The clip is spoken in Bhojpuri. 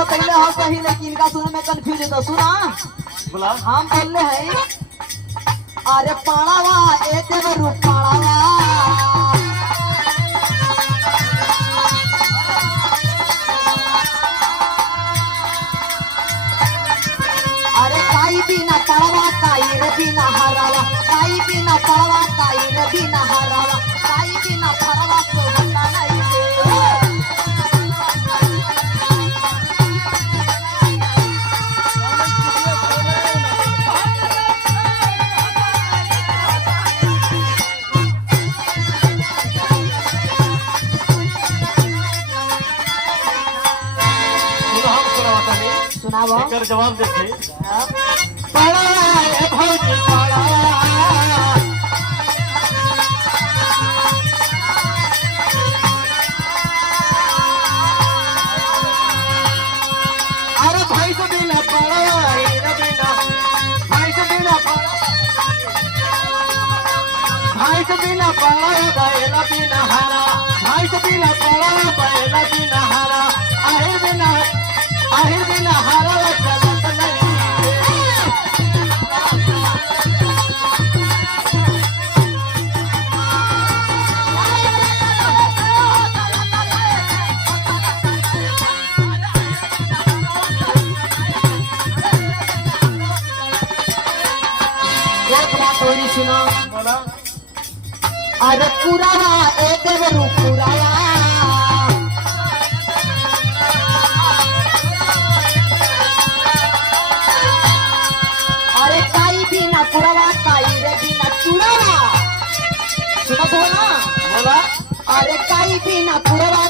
बतैले हो सही लेकिन इनका सुने में कंफ्यूज है। सुना बोला हम बोलले है अरे पाड़ावा ए देवरू पाड़ावा अरे काई बिना पाड़ावा काई रे बिना हरावा काई बिना पाड़ावा काई रे बिना हरावा काई बिना फरावा तो बता नहीं दे। सुनाओ एकर जवाब देते पाड़ा ए भौजी पाड़ा अरे भाई से बिना पाड़ा रे बिना भाई से बिना पाड़ा भाई से बिना पाड़ा बैला बिना हारा भाई से बिना पाड़ा बैला बिना हारा আহিर बिना हारा चलत नहीं। एक बात और सुना बोला अरे पुरावा ए देवरू पुरावा अरे काई बिना पुरावा काई रे बिना चुरावा सुना तो ना बोला अरे काई बिना पुरावा